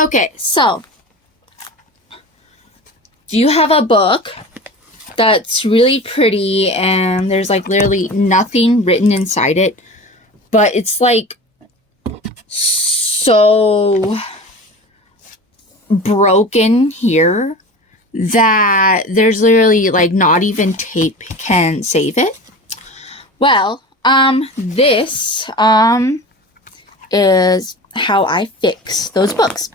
Okay, so do you have a book that's really pretty and there's like literally nothing written inside it, but it's like so broken here that there's literally like not even tape can save it? Well, this is how I fix those books.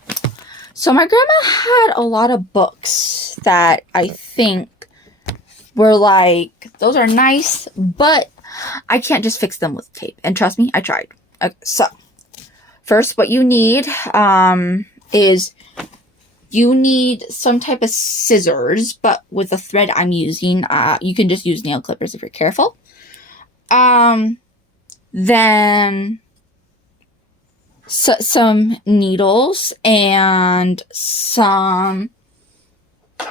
So my grandma had a lot of books that I think were like, those are nice, but I can't just fix them with tape. And trust me, I tried. Okay, so first what you need is you need some type of scissors, but with the thread I'm using, you can just use nail clippers if you're careful. Then some needles and some,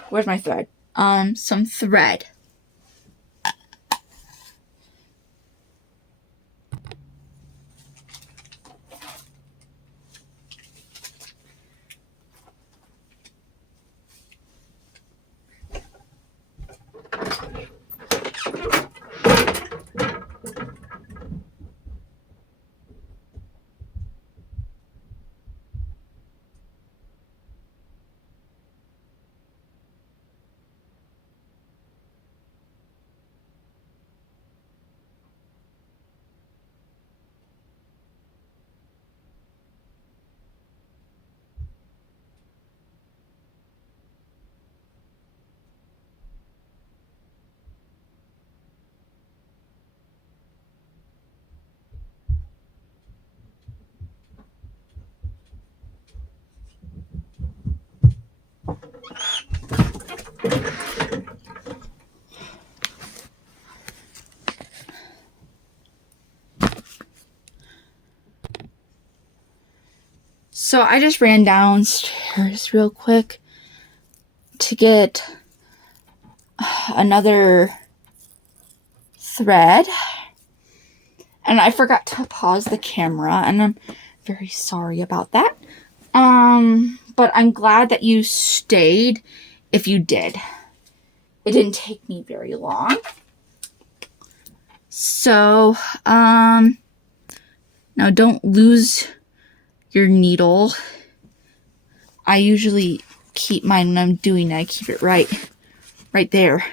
where's my thread? Some thread. So I just ran downstairs real quick to get another thread, and I forgot to pause the camera, and I'm very sorry about that. But I'm glad that you stayed if you did. It didn't take me very long. So, now don't lose your needle. I usually keep mine when I'm doing it. I keep it right there.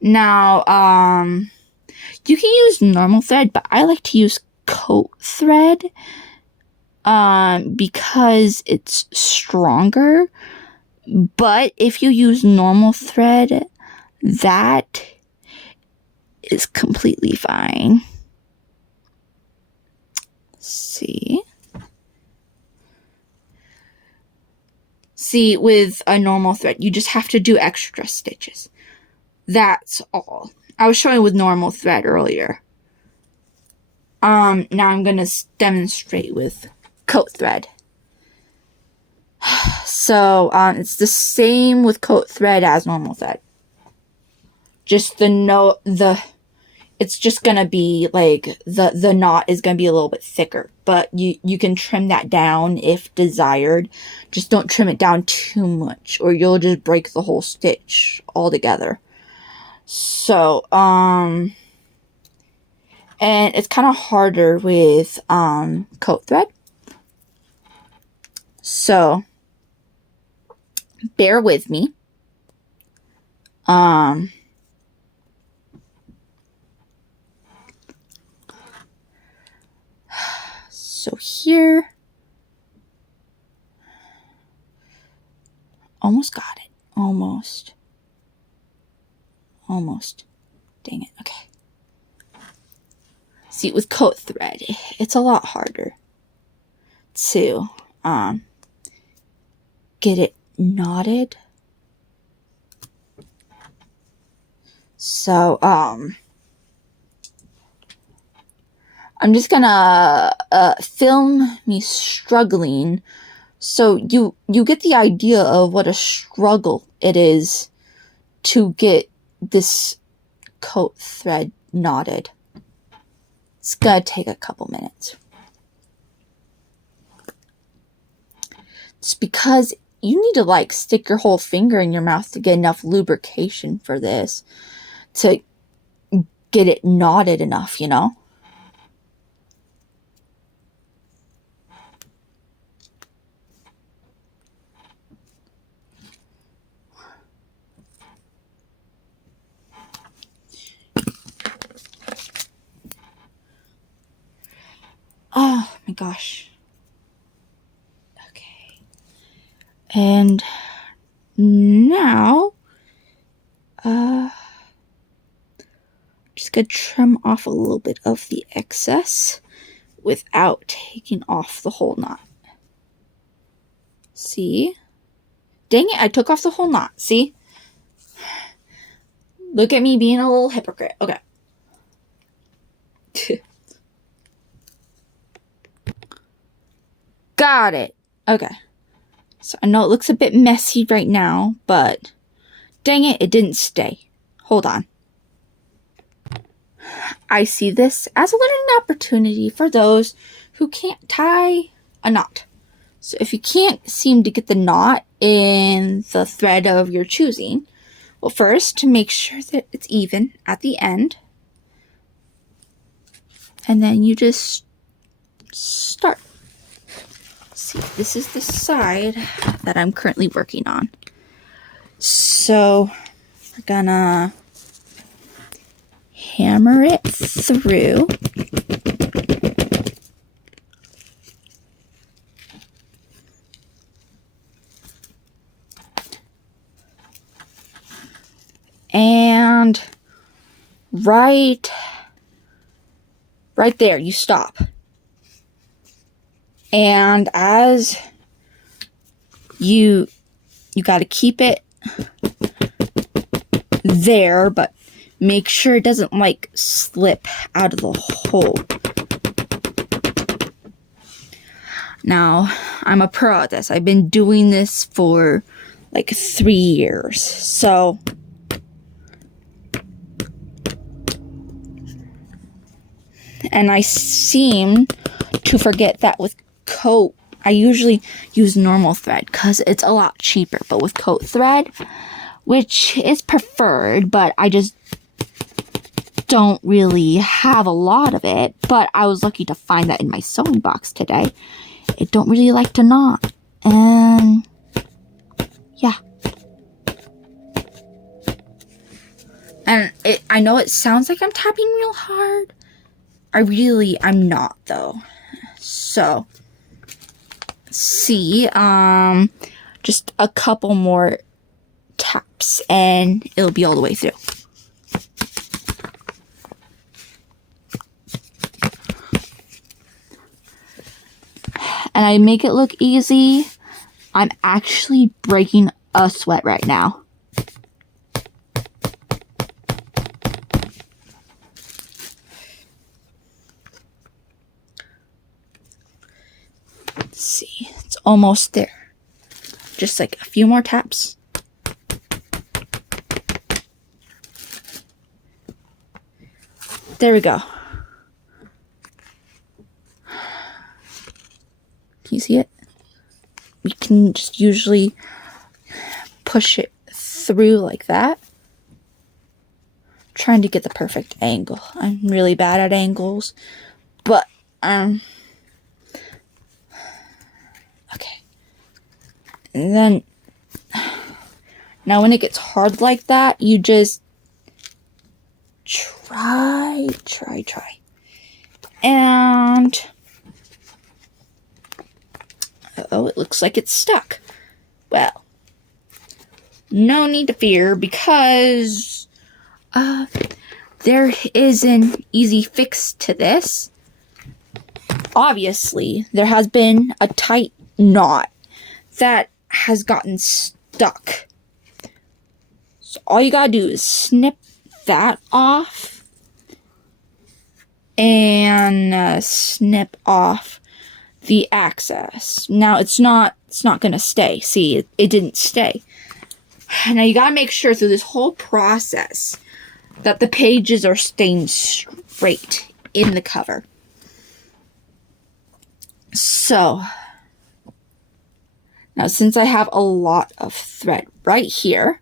Now, you can use normal thread, but I like to use coat thread, because it's stronger. But if you use normal thread, that is completely fine. See, with a normal thread, you just have to do extra stitches. That's all. I was showing with normal thread earlier. Now I'm gonna demonstrate with coat thread. So, it's the same with coat thread as normal thread. Just it's just gonna be like, the knot is gonna be a little bit thicker, but you can trim that down if desired. Just don't trim it down too much, or you'll just break the whole stitch altogether. So, and it's kind of harder with, coat thread. So, bear with me. So here, almost got it. Almost. Dang it. Okay. See, with coat thread, it's a lot harder to, get it knotted. So, I'm just gonna film me struggling, so you get the idea of what a struggle it is to get this coat thread knotted. It's gonna take a couple minutes. It's because you need to like stick your whole finger in your mouth to get enough lubrication for this to get it knotted enough, you know? Oh my gosh. Okay. And now, just gonna trim off a little bit of the excess without taking off the whole knot. See? Dang it, I took off the whole knot. See? Look at me being a little hypocrite. Okay. Got it. Okay. So I know it looks a bit messy right now, but dang it, it didn't stay. Hold on. I see this as a learning opportunity for those who can't tie a knot. So if you can't seem to get the knot in the thread of your choosing, well, first, to make sure that it's even at the end, and then you just start. See, this is the side that I'm currently working on. So we're gonna hammer it through. And right there, you stop. And as you got to keep it there, but make sure it doesn't like slip out of the hole. Now, I'm a pro at this. I've been doing this for like 3 years. So and I seem to forget that with coat, I usually use normal thread because it's a lot cheaper. But with coat thread, which is preferred, but I just don't really have a lot of it. But I was lucky to find that in my sewing box today. It don't really like to knot. And yeah. And I know it sounds like I'm tapping real hard. I'm not though. So, see, just a couple more taps and it'll be all the way through. And I make it look easy. I'm actually breaking a sweat right now. Let's see, it's almost there. Just like a few more taps. There we go. Can you see it? We can just usually push it through like that. Trying to get the perfect angle. I'm really bad at angles, but okay. And then now when it gets hard like that, you just try. And oh, it looks like it's stuck. Well, no need to fear because there is an easy fix to this. Obviously, there has been a tight knot that has gotten stuck. So all you gotta do is snip that off and snip off the access. Now it's not gonna stay. See, it didn't stay. Now you gotta make sure through this whole process that the pages are staying straight in the cover. Now, since I have a lot of thread right here,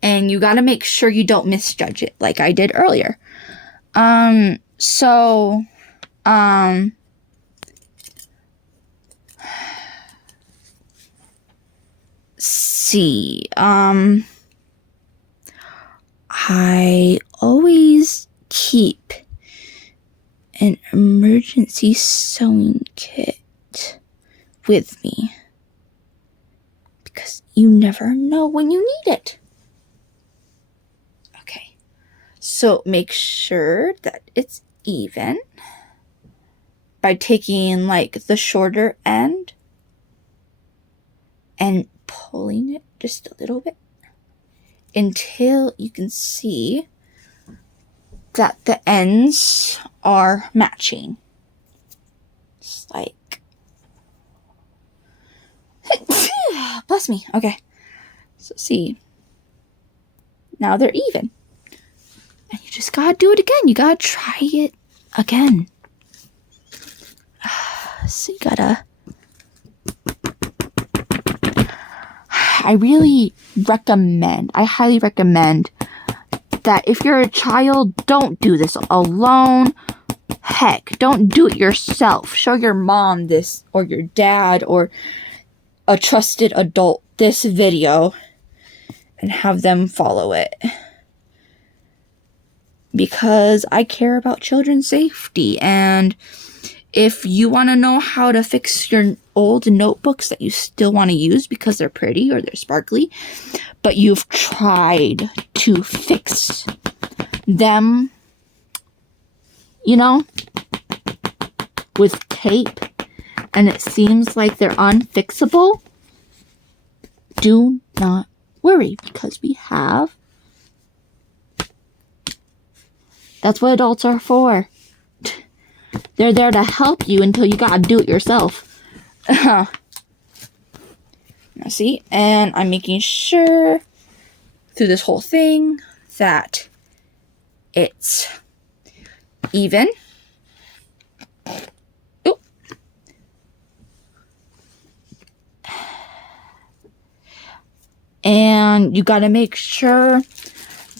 and you got to make sure you don't misjudge it like I did earlier. See, I always keep an emergency sewing kit with me because you never know when you need it. Okay, so make sure that it's even by taking like the shorter end and pulling it just a little bit until you can see that the ends are matching. Just like, bless me. Okay, so see, now they're even. And you just gotta do it again. You gotta try it again. So you gotta, I highly recommend that if you're a child, don't do this alone. Heck, don't do it yourself. Show your mom this, or your dad, or a trusted adult this video, and have them follow it. Because I care about children's safety, and if you want to know how to fix your old notebooks that you still want to use because they're pretty or they're sparkly, but you've tried to fix them, you know, with tape, and it seems like they're unfixable, do not worry, because we have. That's what adults are for. They're there to help you until you gotta do it yourself. Now see, and I'm making sure through this whole thing that it's even. Ooh. And you gotta make sure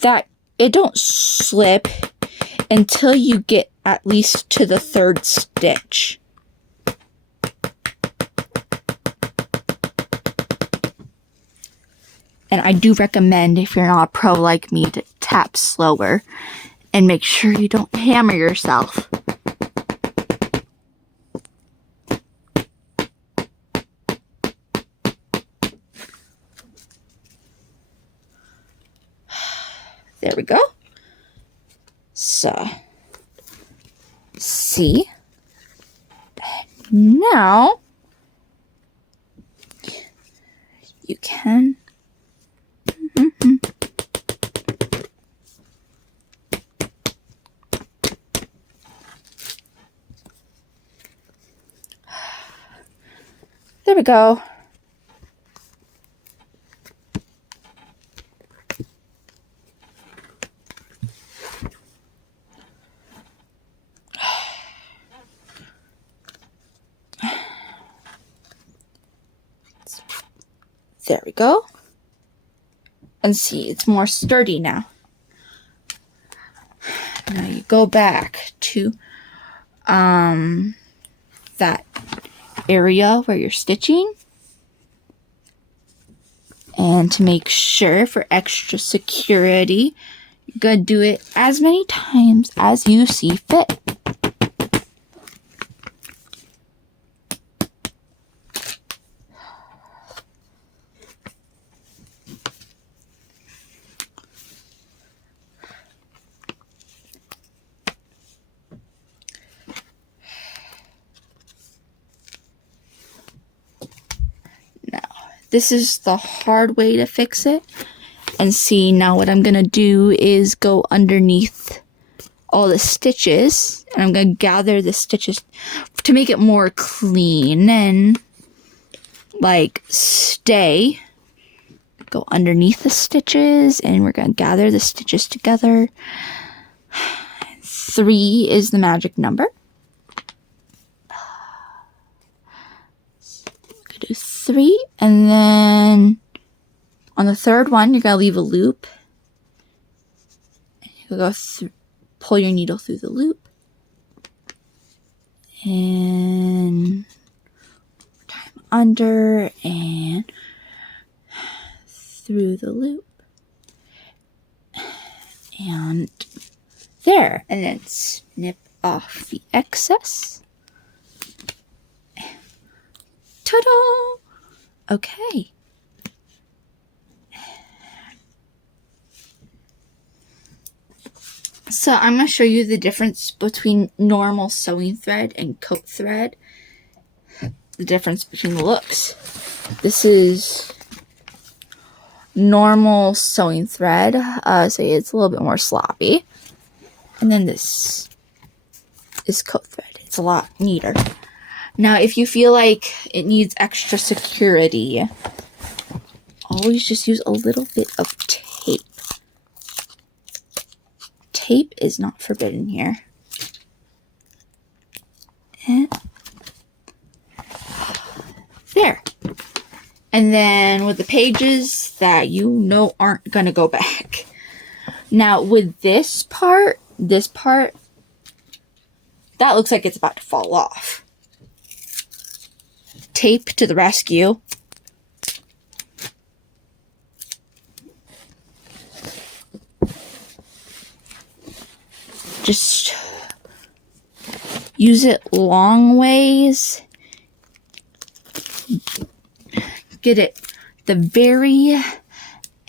that it don't slip until you get at least to the third stitch. And I do recommend, if you're not a pro like me, to tap slower and make sure you don't hammer yourself. There we go. So, see, now you can there we go. There we go. And see, it's more sturdy now. Now you go back to that area where you're stitching. And to make sure, for extra security, you're going to do it as many times as you see fit. This is the hard way to fix it. And see, now what I'm going to do is go underneath all the stitches. And I'm going to gather the stitches to make it more clean and like stay. Go underneath the stitches and we're going to gather the stitches together. 3 is the magic number. do 3, and then on the third one, you're going to leave a loop. You'll go pull your needle through the loop. And time under and through the loop. And there. And then snip off the excess. Ta-da! Okay. So I'm going to show you the difference between normal sewing thread and coat thread. The difference between the looks. This is normal sewing thread. So it's a little bit more sloppy. And then this is coat thread. It's a lot neater. Now, if you feel like it needs extra security, always just use a little bit of tape. Tape is not forbidden here. And there. And then with the pages that you know aren't going to go back. Now, with this part, that looks like it's about to fall off. Tape to the rescue. Just use it long ways. Get it the very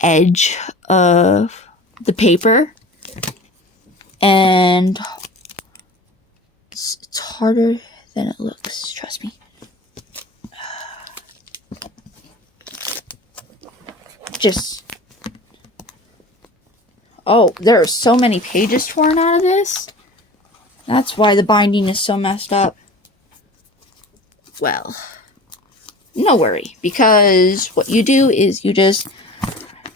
edge of the paper. And it's harder than it looks, trust me. Oh, there are so many pages torn out of this. That's why the binding is so messed up. Well, no worry, because what you do is you just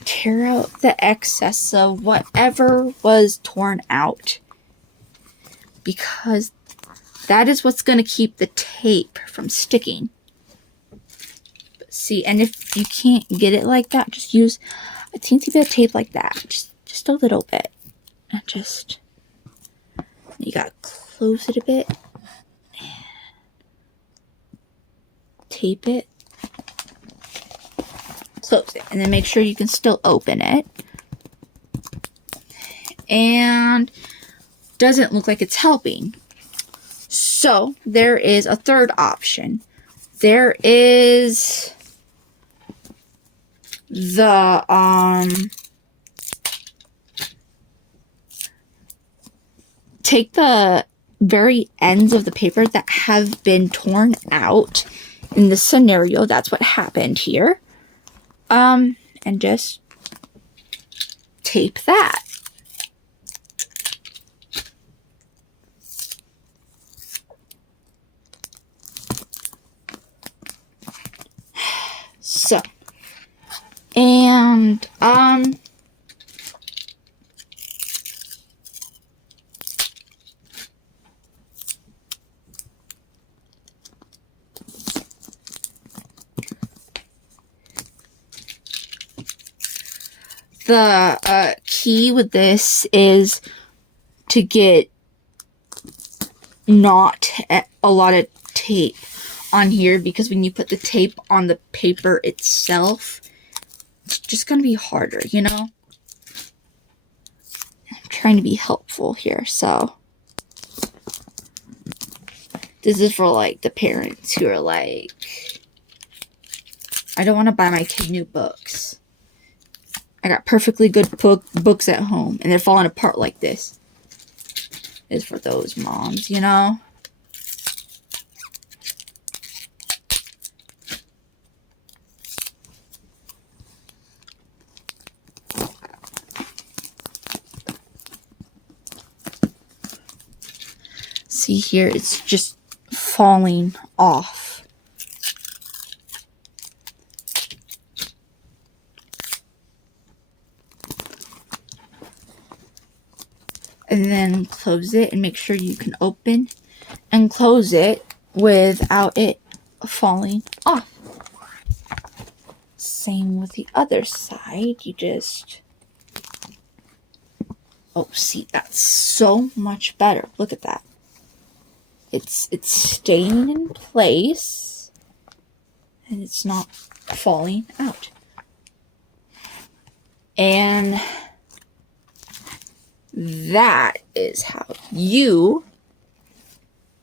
tear out the excess of whatever was torn out. Because that is what's going to keep the tape from sticking. See, and if you can't get it like that, just use a teensy bit of tape like that. Just a little bit. And just, you gotta close it a bit. Tape it. Close it. And then make sure you can still open it. And doesn't look like it's helping. So, there is a third option. There is the, take the very ends of the paper that have been torn out. In this scenario, that's what happened here. And just tape that. So, and, the key with this is to get not a lot of tape on here, because when you put the tape on the paper itself, it's just going to be harder, you know? I'm trying to be helpful here, so this is for like the parents who are like, I don't want to buy my kid new books. I got perfectly good books at home, and they're falling apart like this. It's for those moms, you know? See here, it's just falling off. And then close it and make sure you can open and close it without it falling off. Same with the other side. You just... Oh, see, that's so much better. Look at that. It's staying in place. And it's not falling out. And that is how you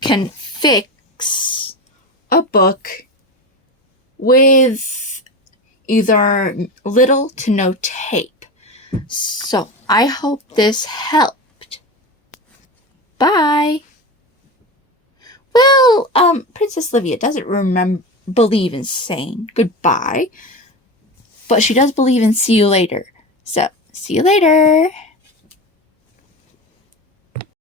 can fix a book with either little to no tape. So I hope this helped. Bye. Well, Princess Livia doesn't believe in saying goodbye, but she does believe in see you later. So, see you later.